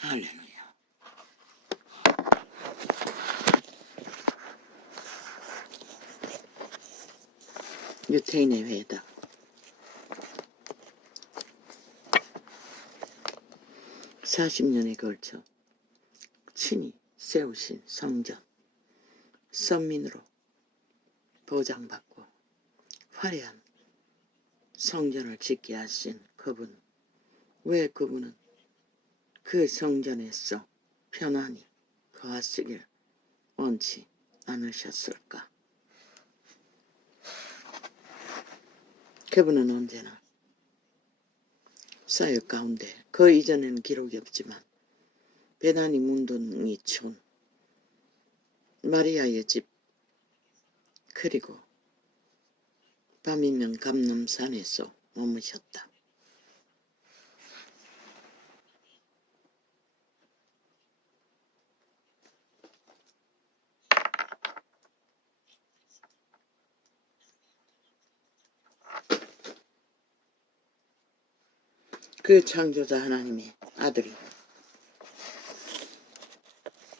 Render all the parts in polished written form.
할렐루야. 유태인의 회다. (40년에) 걸쳐 친히 세우신 성전, 선민으로 보장받고 화려한 성전을 짓게 하신 그분, 왜 그분은 그 성전에서 편안히 거하시길 원치 않으셨을까? 그분은 언제나 사역 가운데, 그 이전에는 기록이 없지만 베다니 문둥이 촌, 마리아의 집, 그리고 밤이면 감람산에서 머무셨다. 그 창조자 하나님의 아들이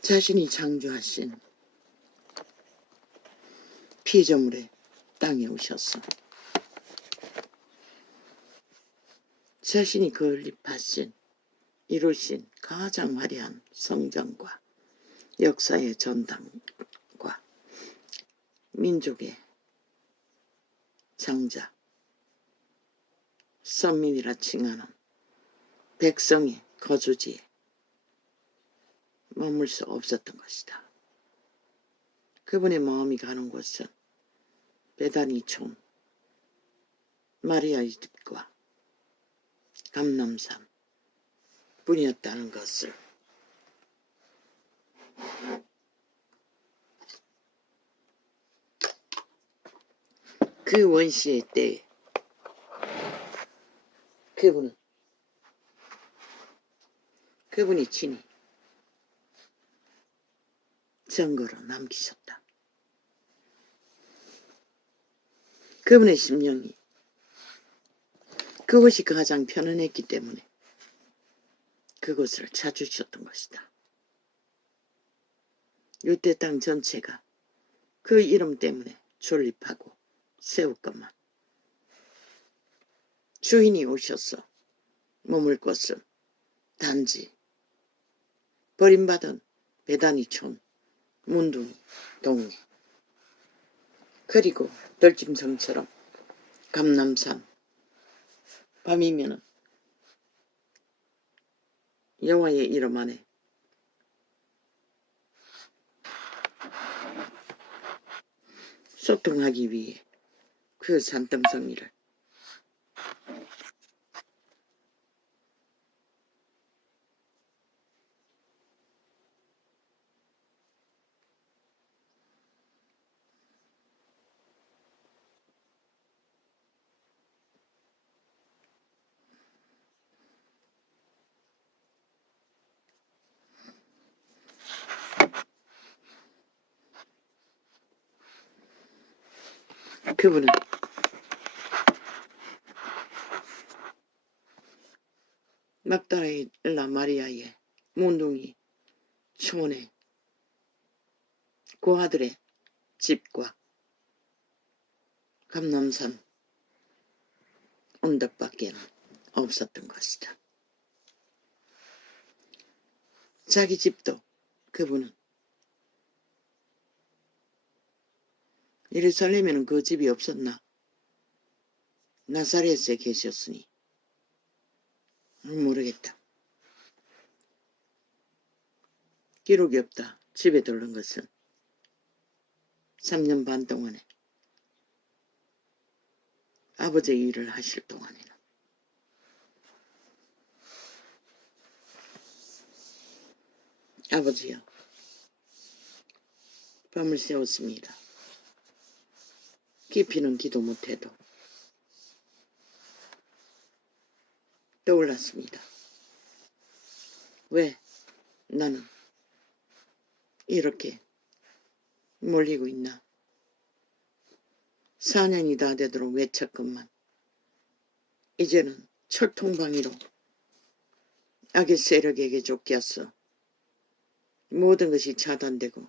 자신이 창조하신 피조물의 땅에 오셔서 자신이 건립하신, 이루신 가장 화려한 성전과 역사의 전당과 민족의 장자, 선민이라 칭하는 백성의 거주지에 머물 수 없었던 것이다. 그분의 마음이 가는 곳은 베다니 촌, 마리아의 집과 감람산 뿐이었다는 것을 그 원시의 때에 그분이 친히 증거로 남기셨다. 그분의 심령이 그것이 가장 편안했기 때문에 그곳을 찾으셨던 것이다. 유대 땅 전체가 그 이름 때문에 존립하고 세웠건만 주인이 오셔서 머물 곳은 단지 버림받은 베다니촌 문둥이 동네, 그리고 들짐승처럼 감람산, 밤이면은 여호와의 이름 안에 소통하기 위해 그 산등성이를 그분은 막달라 마리아의 문둥이 촌의 그 아들의 집과 감람산 언덕밖에는 없었던 것이다. 자기 집도 그분은 예루살렘에는 그 집이 없었나? 나사렛에 계셨으니 모르겠다. 기록이 없다. 집에 들른 것은 3년 반 동안에 아버지의 일을 하실 동안에는. 아버지여, 밤을 새웠습니다. 깊이는 기도 못해도 떠올랐습니다. 왜 나는 이렇게 몰리고 있나? 4년이 다 되도록 외쳤건만 이제는 철통방위로 악의 세력에게 쫓겼어. 모든 것이 차단되고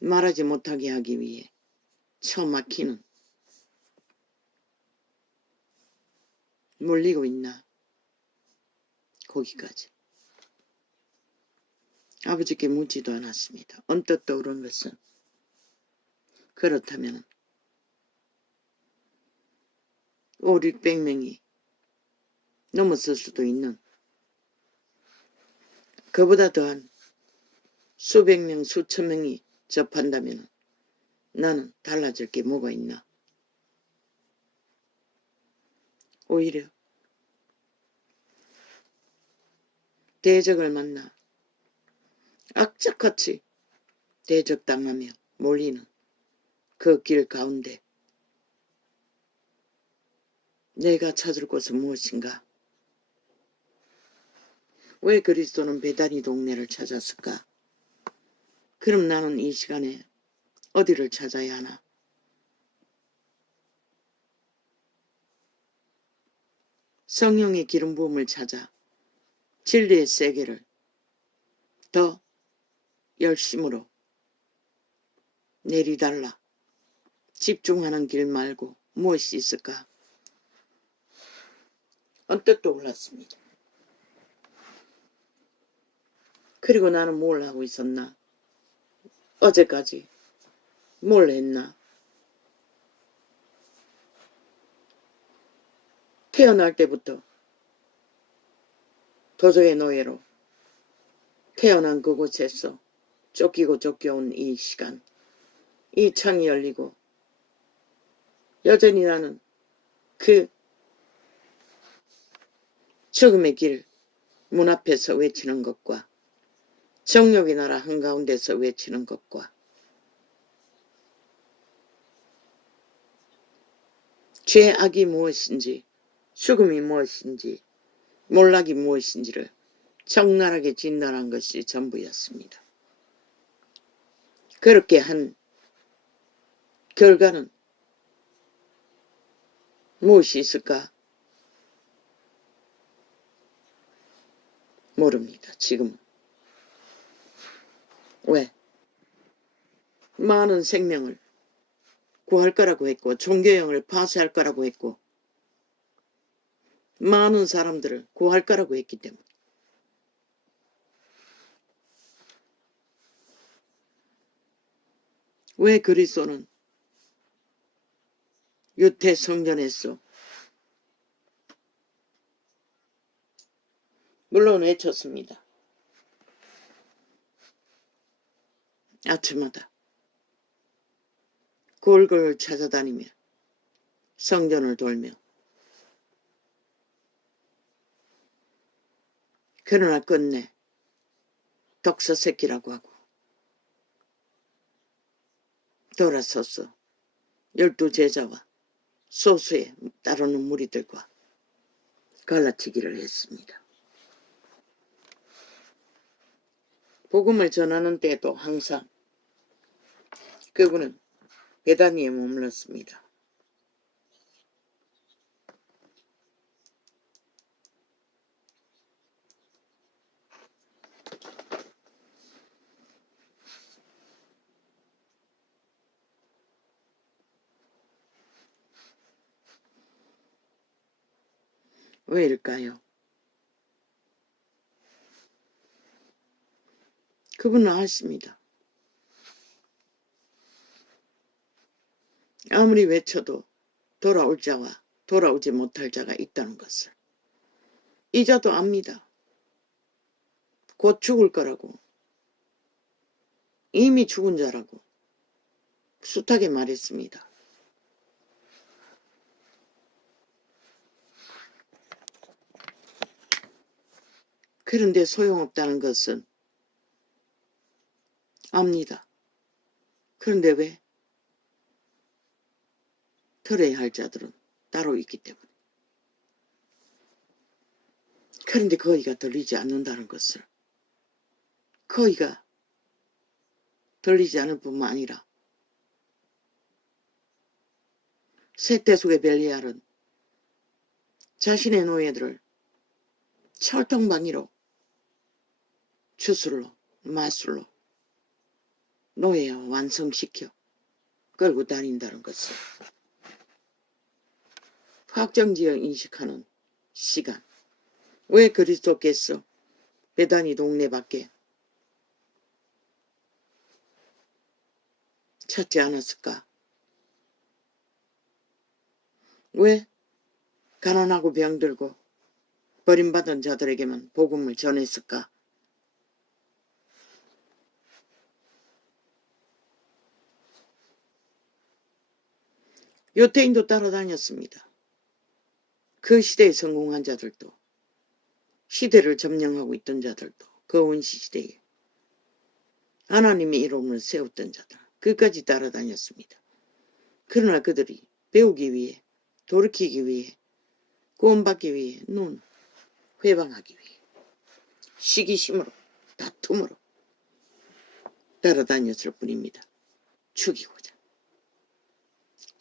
말하지 못하게 하기 위해 처막히는 몰리고 있나. 거기까지. 아버지께 묻지도 않았습니다. 언뜻 떠오른 것은 그렇다면 500~600명이 넘었을 수도 있는, 그보다 더한 수백 명, 수천 명이 접한다면 나는 달라질 게 뭐가 있나. 오히려 대적을 만나 악착같이 대적당하며 몰리는 그 길 가운데 내가 찾을 곳은 무엇인가? 왜 그리스도는 베다니 동네를 찾았을까? 그럼 나는 이 시간에 어디를 찾아야 하나? 성령의 기름 부음을 찾아 진리의 세계를 더 열심으로 내리달라. 집중하는 길 말고 무엇이 있을까? 언뜻 떠올랐습니다. 그리고 나는 뭘 하고 있었나? 어제까지 뭘 했나? 태어날 때부터 도적의 노예로 태어난 그곳에서 쫓기고 쫓겨온 이 시간, 이 창이 열리고 여전히 나는 그 죽음의 길 문 앞에서 외치는 것과 정욕의 나라 한가운데서 외치는 것과 죄악이 무엇인지, 죽음이 무엇인지, 몰락이 무엇인지를 적나라하게 진단한 것이 전부였습니다. 그렇게 한 결과는 무엇이 있을까? 모릅니다. 지금은. 왜? 많은 생명을 구할 거라고 했고 종교형을 파쇄할 거라고 했고 많은 사람들을 구할 거라고 했기 때문에. 왜 그리스도는 유태 성전에서 물론 외쳤습니다. 아침마다 골골 찾아다니며 성전을 돌며, 그러나 끝내 독서 새끼라고 하고 돌아서서 12제자와 소수의 따르는 무리들과 갈라치기를 했습니다. 복음을 전하는 때에도 항상 그분은 베다니에 머물렀습니다. 왜일까요? 그분은 아십니다. 아무리 외쳐도 돌아올 자와 돌아오지 못할 자가 있다는 것을 이 자도 압니다. 곧 죽을 거라고, 이미 죽은 자라고 숱하게 말했습니다. 그런데 소용없다는 것은 압니다. 그런데 왜? 들어야 할 자들은 따로 있기 때문에. 그런데 거기가 들리지 않는다는 것을, 거기가 들리지 않을 뿐만 아니라 세대 속의 벨리알은 자신의 노예들을 철통방위로 주술로 마술로 노예와 완성시켜 끌고 다닌다는 것을 확정지어 인식하는 시간. 왜 그리스도께서 베다니 동네 밖에 찾지 않았을까? 왜 가난하고 병들고 버림받은 자들에게만 복음을 전했을까? 유태인도 따라다녔습니다. 그 시대에 성공한 자들도, 시대를 점령하고 있던 자들도, 그 원시 시대에 하나님의 이름을 세웠던 자들, 그까지 따라다녔습니다. 그러나 그들이 배우기 위해, 돌이키기 위해, 구원받기 위해, 회방하기 위해, 시기심으로, 다툼으로 따라다녔을 뿐입니다. 죽이고자.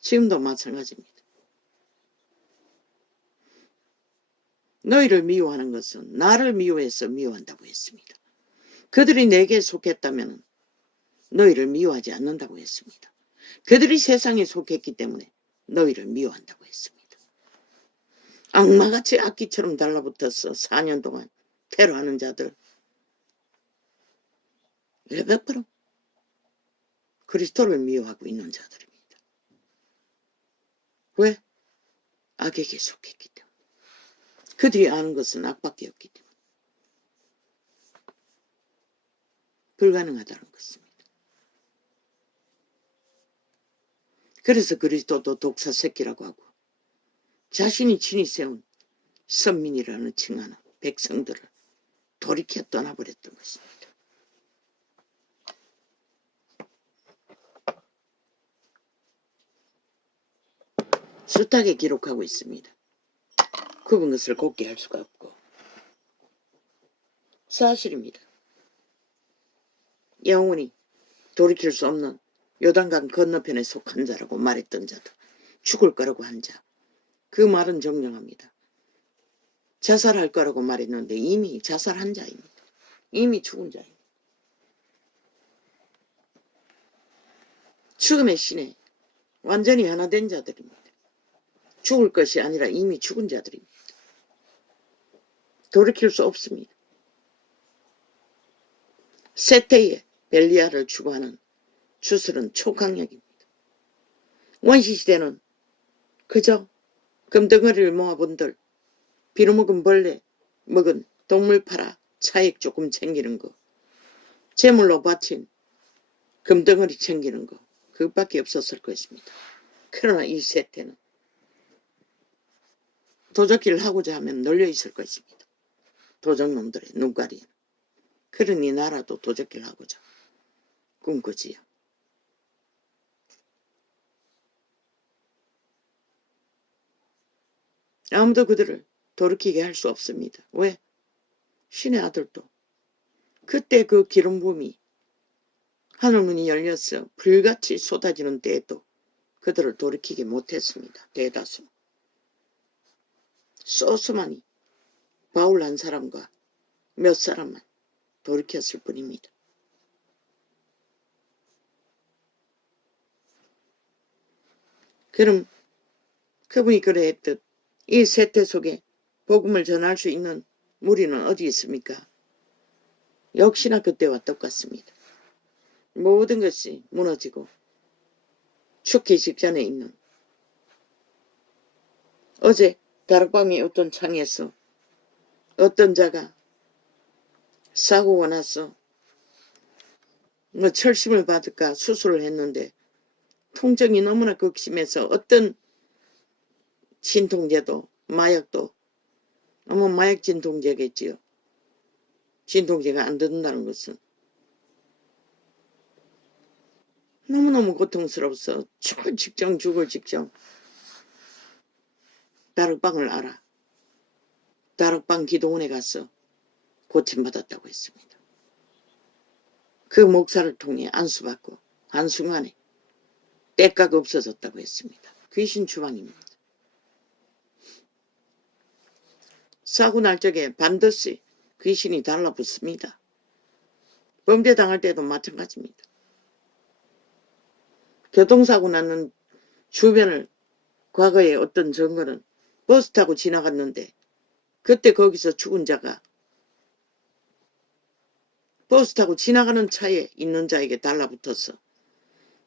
지금도 마찬가지입니다. 너희를 미워하는 것은 나를 미워해서 미워한다고 했습니다. 그들이 내게 속했다면 너희를 미워하지 않는다고 했습니다. 그들이 세상에 속했기 때문에 너희를 미워한다고 했습니다. 악마같이 악기처럼 달라붙어서 4년 동안 테러하는 자들 100% 그리스도를 미워하고 있는 자들입니다. 왜? 악에게 속했기 때문에. 그들이 아는 것은 악밖에 없기 때문에. 불가능하다는 것입니다. 그래서 그리스도도 독사 새끼라고 하고 자신이 친히 세운 선민이라는 칭하는 백성들을 돌이켜 떠나버렸던 것입니다. 숱하게 기록하고 있습니다. 굽은 것을 곱게 할 수가 없고 사실입니다. 영원히 돌이킬 수 없는 요단강 건너편에 속한 자라고 말했던 자도 죽을 거라고 한 자, 그 말은 정정합니다. 자살할 거라고 말했는데 이미 자살한 자입니다. 이미 죽은 자입니다. 죽음의 신에 완전히 하나 된 자들입니다. 죽을 것이 아니라 이미 죽은 자들입니다. 돌이킬 수 없습니다. 세태의 벨리아를 추구하는 주술은 초강력입니다. 원시시대는 그저 금덩어리를 모아본들, 빌어먹은 벌레 먹은 동물 팔아 차익 조금 챙기는 거, 제물로 바친 금덩어리 챙기는 거, 그것밖에 없었을 것입니다. 그러나 이 세태는 도적질을 하고자 하면 널려 있을 것입니다. 도적놈들의 눈가리에. 그러니 나라도 도적질 하고자 꿈꾸지요. 아무도 그들을 돌이키게 할 수 없습니다. 왜? 신의 아들도 그때 그 기름 부음이 하늘문이 열려서 불같이 쏟아지는 때에도 그들을 돌이키게 못했습니다. 대다수. 소수만이 바울 한 사람과 몇 사람만 돌이켰을 뿐입니다. 그럼 그분이 그러했듯 이 세태 속에 복음을 전할 수 있는 무리는 어디 있습니까? 역시나 그때와 똑같습니다. 모든 것이 무너지고 죽기 직전에 있는 어제 다락방의 어떤 창에서 어떤 자가 사고가 나서 철심을 받을까 수술을 했는데 통증이 너무나 극심해서 어떤 진통제도 마약도 아마 마약 진통제겠지요. 진통제가 안 듣는다는 것은 너무너무 고통스러워서 죽을 직전 다락방을 알아. 다락방 기도원에 가서 고침받았다고 했습니다. 그 목사를 통해 안수받고 한순간에 때가가 없어졌다고 했습니다. 귀신 추방입니다. 사고 날 적에 반드시 귀신이 달라붙습니다. 범죄 당할 때도 마찬가지입니다. 교통사고 나는 주변을 과거에 어떤 증거는 버스 타고 지나갔는데 그때 거기서 죽은 자가 버스 타고 지나가는 차에 있는 자에게 달라붙었어.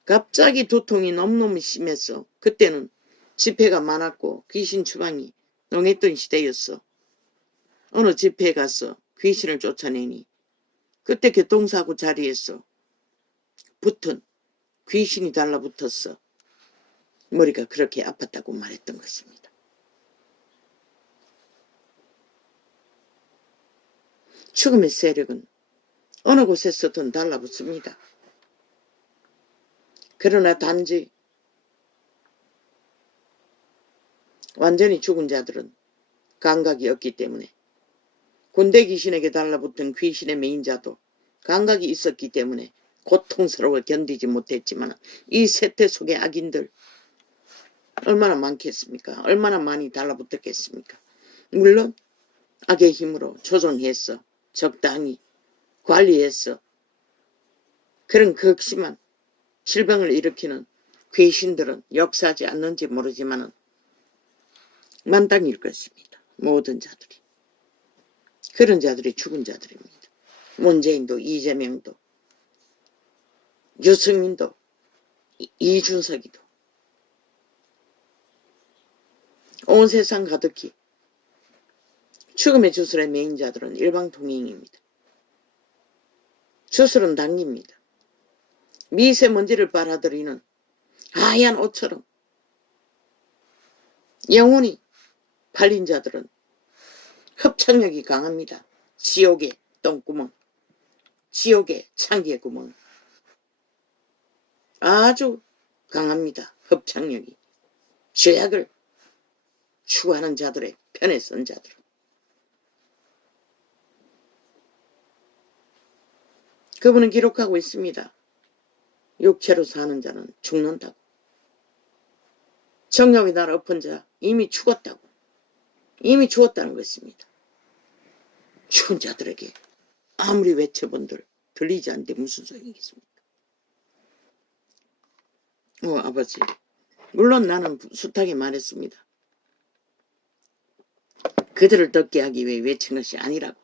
갑자기 두통이 너무너무 심했어. 그때는 집회가 많았고 귀신 추방이 능했던 시대였어. 어느 집회에 가서 귀신을 쫓아내니 그때 교통사고 자리에서 붙은 귀신이 달라붙었어. 머리가 그렇게 아팠다고 말했던 것입니다. 죽음의 세력은 어느 곳에서든 달라붙습니다. 그러나 단지 완전히 죽은 자들은 감각이 없기 때문에 군대 귀신에게 달라붙은 귀신의 매인자도 감각이 있었기 때문에 고통스러워 견디지 못했지만 이 세태 속의 악인들 얼마나 많겠습니까? 얼마나 많이 달라붙었겠습니까? 물론 악의 힘으로 조종했어. 적당히 관리했어. 그런 극심한 질병을 일으키는 귀신들은 역사하지 않는지 모르지만 만땅일 것입니다. 모든 자들이. 그런 자들이 죽은 자들입니다. 문재인도 이재명도 유승민도 이준석이도 온 세상 가득히 죽음의 주술의 매인자들은 일방통행입니다. 주술은 당깁니다. 미세먼지를 빨아들이는 하얀 옷처럼 영혼이 팔린 자들은 흡착력이 강합니다. 지옥의 똥구멍, 지옥의 창기의 구멍 아주 강합니다. 흡착력이. 죄악을 추구하는 자들의 편에 선 자들은. 그분은 기록하고 있습니다. 육체로 사는 자는 죽는다고. 정욕이 날 엎은 자 이미 죽었다고. 이미 죽었다는 것입니다. 죽은 자들에게 아무리 외쳐본들 들리지 않는데 무슨 소용이겠습니까? 아버지, 물론 나는 숱하게 말했습니다. 그들을 덮게 하기 위해 외친 것이 아니라고.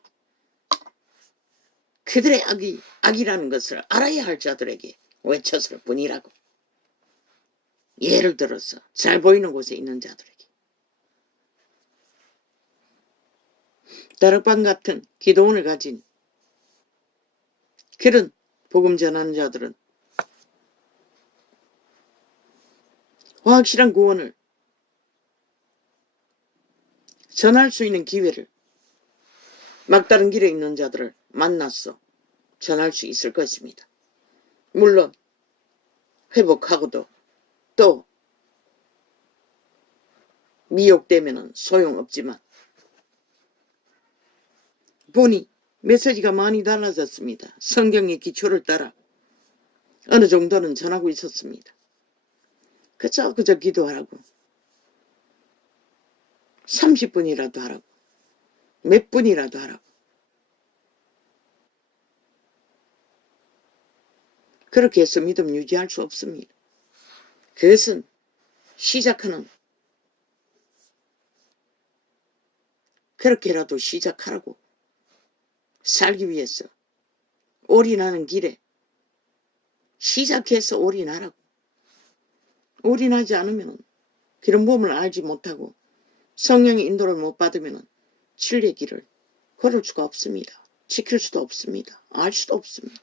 그들의 악이라는 것을 알아야 할 자들에게 외쳤을 뿐이라고. 예를 들어서 잘 보이는 곳에 있는 자들에게. 다락방 같은 기도원을 가진 그런 복음 전하는 자들은 확실한 구원을 전할 수 있는 기회를 막다른 길에 있는 자들을 만나서 전할 수 있을 것입니다. 물론 회복하고도 또 미혹되면 소용없지만 보니 메시지가 많이 달라졌습니다. 성경의 기초를 따라 어느 정도는 전하고 있었습니다. 그저 기도하라고. 30분이라도 하라고. 몇 분이라도 하라고. 그렇게 해서 믿음 유지할 수 없습니다. 그것은 시작하는, 그렇게라도 시작하라고. 살기 위해서 올인하는 길에 시작해서 올인하라고. 올인하지 않으면 그런 법을 알지 못하고 성령의 인도를 못 받으면 진리의 길을 걸을 수가 없습니다. 지킬 수도 없습니다. 알 수도 없습니다.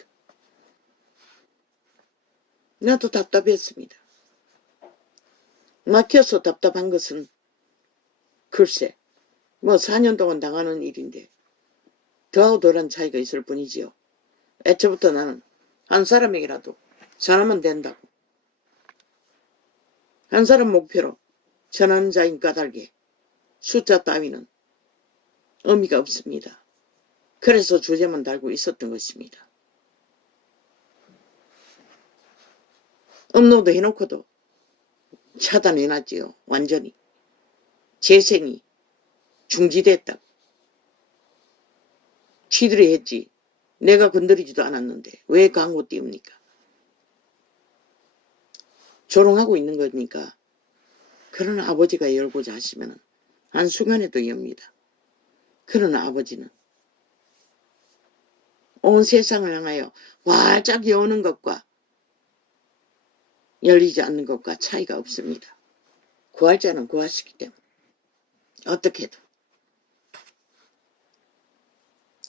나도 답답했습니다. 막혀서 답답한 것은 글쎄 4년 동안 당하는 일인데 더하고 덜한 차이가 있을 뿐이지요. 애초부터 나는 한 사람에게라도 전하면 된다고. 한 사람 목표로 전하는 자인 까닭에 숫자 따위는 의미가 없습니다. 그래서 주제만 달고 있었던 것입니다. 업로드 해놓고도 차단해놨지요. 완전히. 재생이 중지됐다고. 지들이 했지. 내가 건드리지도 않았는데 왜 광고 띄웁니까? 조롱하고 있는 거니까. 그런 아버지가 열고자 하시면 한순간에도 엽니다. 그러나 아버지는 온 세상을 향하여 활짝 여는 것과 열리지 않는 것과 차이가 없습니다. 구할 자는 구하시기 때문에 어떻게든.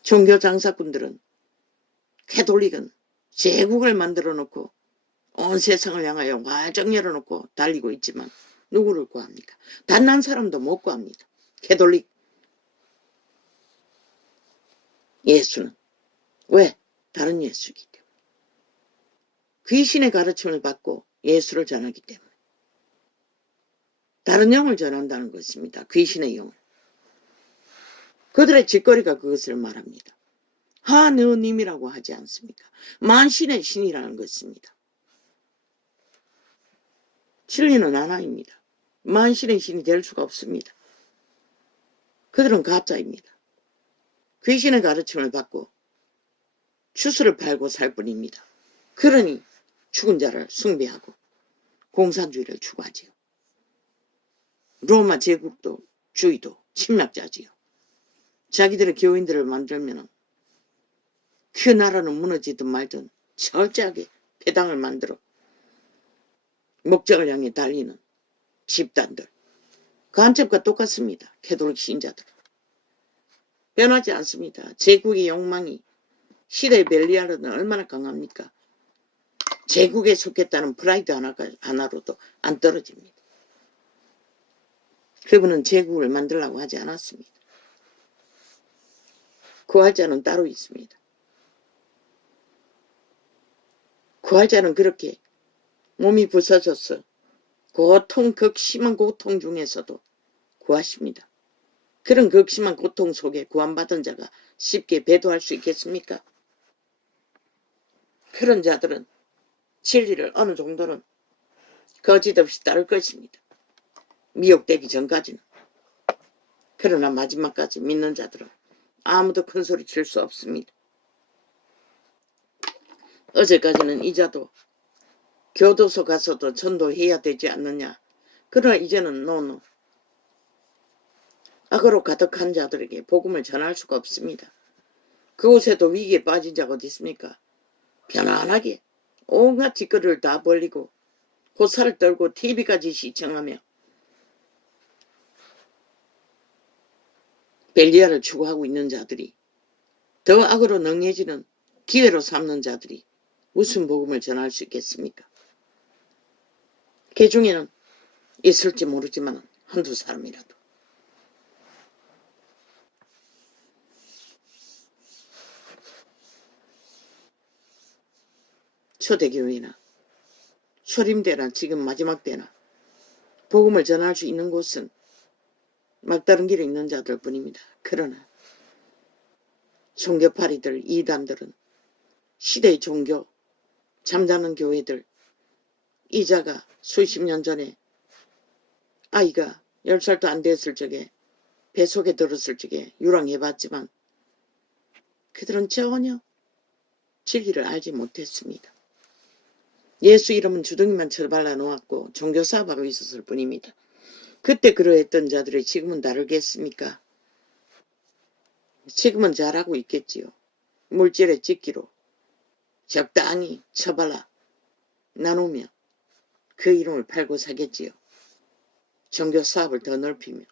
종교 장사꾼들은 캐톨릭은 제국을 만들어 놓고 온 세상을 향하여 활짝 열어놓고 달리고 있지만 누구를 구합니까? 단 한 사람도 못 구합니다. 캐톨릭 예수는. 왜? 다른 예수이기 때문에. 귀신의 가르침을 받고 예수를 전하기 때문에. 다른 영을 전한다는 것입니다. 귀신의 영을. 그들의 짓거리가 그것을 말합니다. 하느님이라고 하지 않습니까? 만신의 신이라는 것입니다. 진리는 하나입니다. 만신의 신이 될 수가 없습니다. 그들은 가짜입니다. 귀신의 가르침을 받고 추수를 팔고 살 뿐입니다. 그러니 죽은 자를 숭배하고 공산주의를 추구하지요. 로마 제국도 주의도 침략자지요. 자기들의 교인들을 만들면 그 나라는 무너지든 말든 철저하게 배당을 만들어 목적을 향해 달리는 집단들. 간첩과 똑같습니다. 캐톨릭 신자들. 변하지 않습니다. 제국의 욕망이 시대의 벨리아르는 얼마나 강합니까? 제국에 속했다는 프라이드 하나로도 안 떨어집니다. 그분은 제국을 만들려고 하지 않았습니다. 구할 자는 따로 있습니다. 구할 자는 그렇게 몸이 부서져서 극심한 고통 중에서도 구하십니다. 그런 극심한 고통 속에 구원받은 자가 쉽게 배도할 수 있겠습니까? 그런 자들은 진리를 어느 정도는 거짓없이 따를 것입니다. 미혹되기 전까지는. 그러나 마지막까지 믿는 자들은 아무도 큰 소리 칠 수 없습니다. 어제까지는 이자도 교도소 가서도 전도해야 되지 않느냐. 그러나 이제는 노노. 악으로 가득한 자들에게 복음을 전할 수가 없습니다. 그곳에도 위기에 빠진 자가 어디 있습니까? 편안하게 온갖 뒷거리를 다 벌리고 호사를 떨고 TV까지 시청하며 벨리아를 추구하고 있는 자들이, 더 악으로 능해지는 기회로 삼는 자들이 무슨 복음을 전할 수 있겠습니까? 그 중에는 있을지 모르지만 한두 사람이라도. 초대교회나 초림대나 지금 마지막 때나 복음을 전할 수 있는 곳은 막다른 길에 있는 자들 뿐입니다. 그러나 종교파리들, 이단들은 시대의 종교, 잠자는 교회들, 이자가 수십 년 전에 아이가 10살도 안 됐을 적에 뱃속에 들었을 적에 유랑해봤지만 그들은 전혀 진리를 알지 못했습니다. 예수 이름은 주둥이만 쳐발라 놓았고 종교사업하고 있었을 뿐입니다. 그때 그러했던 자들이 지금은 다르겠습니까? 지금은 잘하고 있겠지요. 물질의 찍기로 적당히 쳐발라 나누며 그 이름을 팔고 사겠지요. 종교사업을 더 넓히며.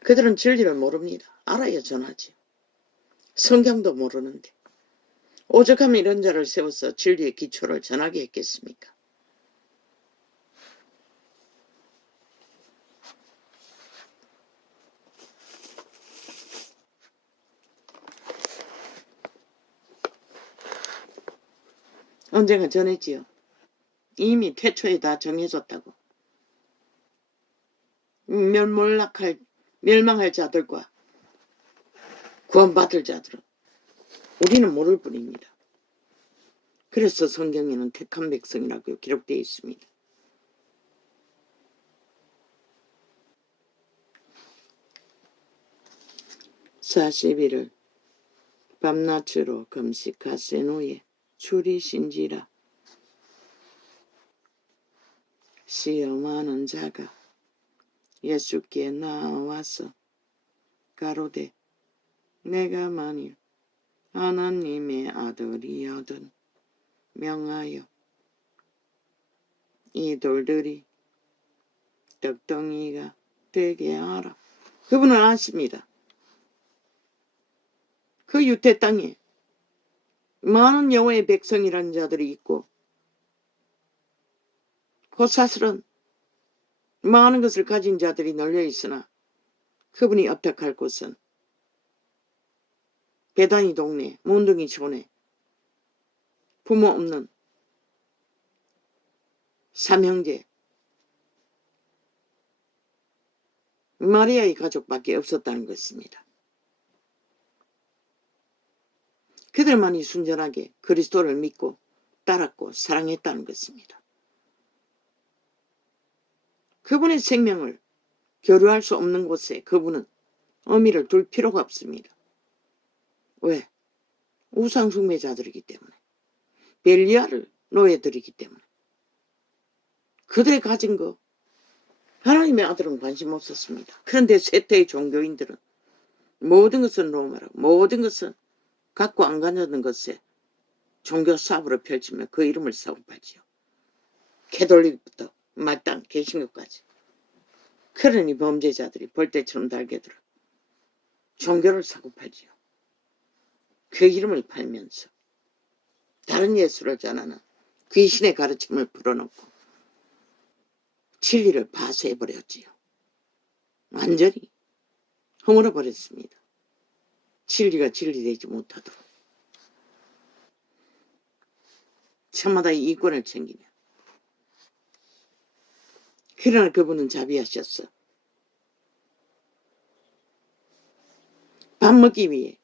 그들은 진리를 모릅니다. 알아야 전하지요. 성경도 모르는데 오죽하면 이런 자를 세워서 진리의 기초를 전하게 했겠습니까? 언젠가 전했지요. 이미 태초에 다 정해졌다고. 멸망할 자들과 구원받을 자들은 우리는 모를 뿐입니다. 그래서 성경에는 택한 백성이라고 기록되어 있습니다. 40일을 밤낮으로 금식하신 후에 줄이신지라. 시험하는 자가 예수께 나와서 가로되 내가 만일 하나님의 아들이거든 명하여 이 돌들이 떡덩이가 되게 하라. 그분은 아십니다. 그 유대 땅에 많은 여호와의 백성이라는 자들이 있고 그 사슬은 많은 것을 가진 자들이 널려 있으나 그분이 업택할 곳은 베다니 동네, 몬둥이 촌에 부모 없는 삼형제 마리아의 가족밖에 없었다는 것입니다. 그들만이 순전하게 그리스도를 믿고 따랐고 사랑했다는 것입니다. 그분의 생명을 교류할 수 없는 곳에 그분은 의미를 둘 필요가 없습니다. 왜? 우상숭배자들이기 때문에, 벨리알을 노예들이기 때문에. 그들이 가진 거 하나님의 아들은 관심 없었습니다. 그런데 세태의 종교인들은 모든 것은 로마로, 모든 것은 갖고 안 가졌는 것에 종교 사업으로 펼치며 그 이름을 사고 팔지요. 캐톨릭부터 마땅 개신교까지. 그러니 범죄자들이 벌떼처럼 달겨들어 종교를 사고 팔지요. 그 이름을 팔면서 다른 예수를 전하는 귀신의 가르침을 풀어놓고 진리를 파쇄해버렸지요. 완전히 허물어버렸습니다. 진리가 진리되지 못하도록. 저마다 이권을 챙기며. 그러나 그분은 자비하셨어. 밥 먹기 위해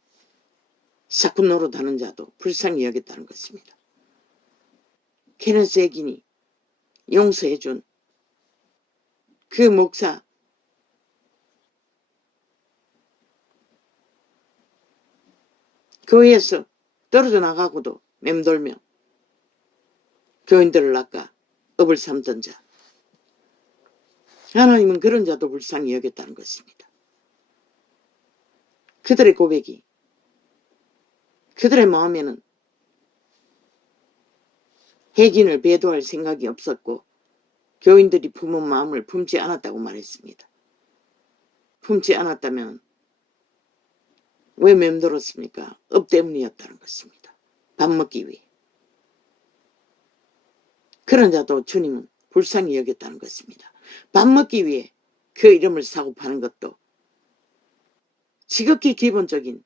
사꾼 노릇하는 자도 불쌍히 여겼다는 것입니다. 케네스 에긴이 용서해준 그 목사, 교회에서 떨어져 나가고도 맴돌며 교인들을 낚아 업을 삼던 자. 하나님은 그런 자도 불쌍히 여겼다는 것입니다. 그들의 고백이, 그들의 마음에는 해긴을 배도할 생각이 없었고 교인들이 부모 마음을 품지 않았다고 말했습니다. 품지 않았다면 왜 맴돌았습니까? 업 때문이었다는 것입니다. 밥 먹기 위해. 그런 자도 주님은 불쌍히 여겼다는 것입니다. 밥 먹기 위해 그 이름을 사고 파는 것도 지극히 기본적인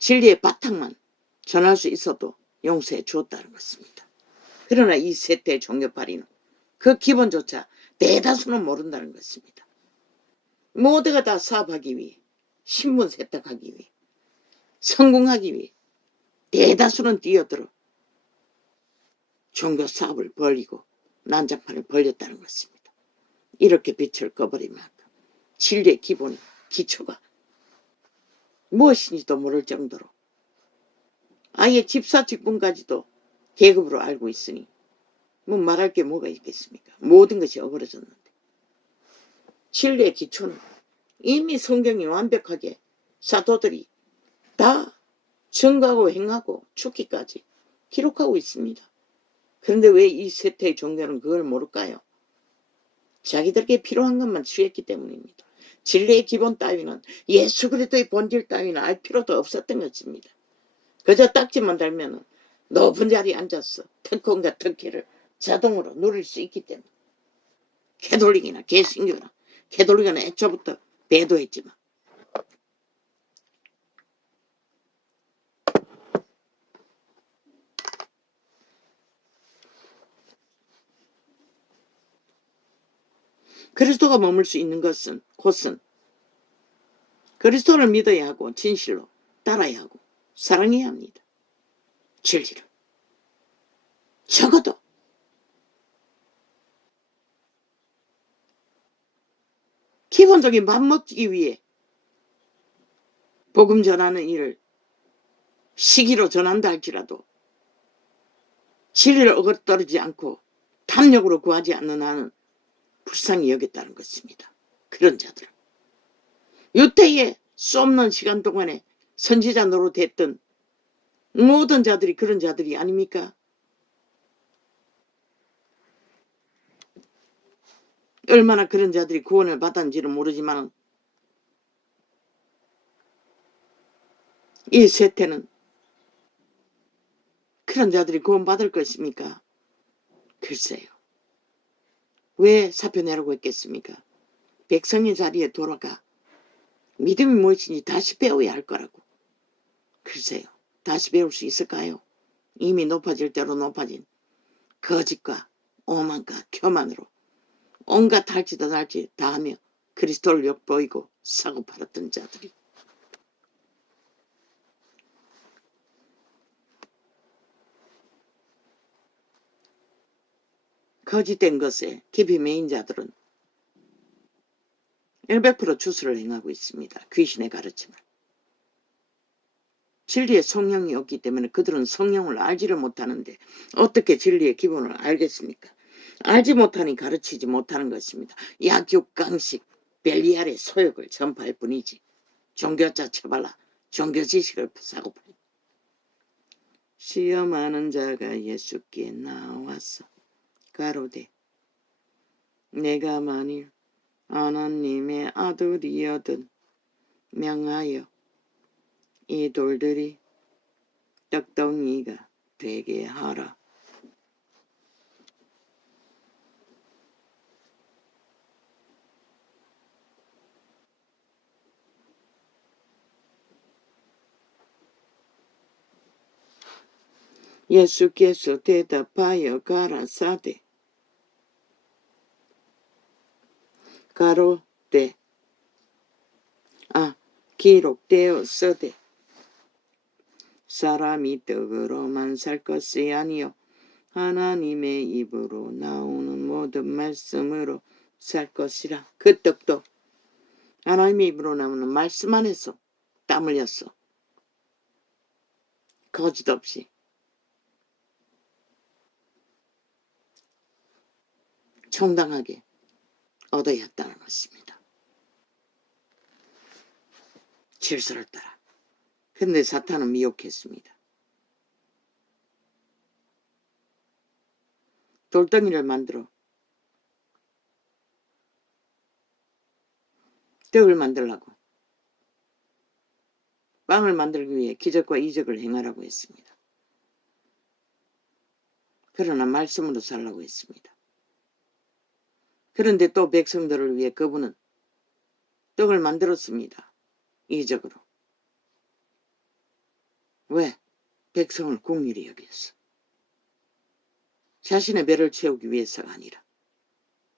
진리의 바탕만 전할 수 있어도 용서해 주었다는 것입니다. 그러나 이 세대 종교파리는 그 기본조차 대다수는 모른다는 것입니다. 모두가 다 사업하기 위해, 신분 세탁하기 위해, 성공하기 위해 대다수는 뛰어들어 종교 사업을 벌이고 난장판을 벌렸다는 것입니다. 이렇게 빛을 꺼버리면 진리의 기본, 기초가 무엇인지도 모를 정도로 아예 집사 직분까지도 계급으로 알고 있으니 뭐 말할 게 뭐가 있겠습니까? 모든 것이 어그러졌는데. 진리의 기초는 이미 성경이 완벽하게 사도들이 다 증거하고 행하고 죽기까지 기록하고 있습니다. 그런데 왜 이 세태의 종교는 그걸 모를까요? 자기들에게 필요한 것만 취했기 때문입니다. 진리의 기본 따위는, 예수 그리스도의 본질 따위는 알 필요도 없었던 것입니다. 그저 딱지만 달면 높은 자리에 앉아서 특권과 특혜를 자동으로 누릴 수 있기 때문에. 캐톨릭이나 개신교나, 캐톨릭은 애초부터 배도했지만 그리스도가 머물 수 있는 곳은 그리스도를 믿어야 하고 진실로 따라야 하고 사랑해야 합니다. 진리를. 적어도 기본적인 밥 먹기 위해 복음 전하는 일을 시기로 전한다 할지라도 진리를 어긋떨어지지 않고 탐욕으로 구하지 않는 한은 불쌍히 여겼다는 것입니다. 그런 자들. 유태에 쏟는 시간 동안에 선지자 노릇했던 모든 자들이 그런 자들이 아닙니까? 얼마나 그런 자들이 구원을 받았는지는 모르지만 이 세태는 그런 자들이 구원받을 것입니까? 글쎄요. 왜 사표내라고 했겠습니까? 백성의 자리에 돌아가 믿음이 무엇인지 다시 배워야 할 거라고. 글쎄요. 다시 배울 수 있을까요? 이미 높아질 대로 높아진 거짓과 오만과 교만으로 온갖 할지도 달지 다 하며 그리스도를 욕보이고 사고 팔았던 자들이. 거짓된 것에 깊이 매인 자들은 100% 주술을 행하고 있습니다. 귀신의 가르침을. 진리의 성령이 없기 때문에 그들은 성령을 알지를 못하는데 어떻게 진리의 기본을 알겠습니까? 알지 못하니 가르치지 못하는 것입니다. 약육강식 벨리알의 소욕을 전파할 뿐이지 종교자 처발라 종교 지식을 사고 팔. 시험하는 자가 예수께 나와서 가로되 내가 만일 하나님의 아들이여든 명하여 이 돌들이 떡덩이가 되게 하라. 예수께서 대답하여 가라사대 가로되 기록되었으되 사람이 떡으로만 살 것이 아니요 하나님의 입으로 나오는 모든 말씀으로 살 것이라. 그 떡도 하나님의 입으로 나오는 말씀 안에서 땀 흘렸어. 거짓 없이. 정당하게 얻어야 했다는 것입니다. 질서를 따라. 근데 사탄은 미혹했습니다. 돌덩이를 만들어 떡을 만들라고 빵을 만들기 위해 기적과 이적을 행하라고 했습니다. 그러나 말씀으로 살라고 했습니다. 그런데 또 백성들을 위해 그분은 떡을 만들었습니다. 이적으로. 왜? 백성을 긍휼히 여겼어. 자신의 배를 채우기 위해서가 아니라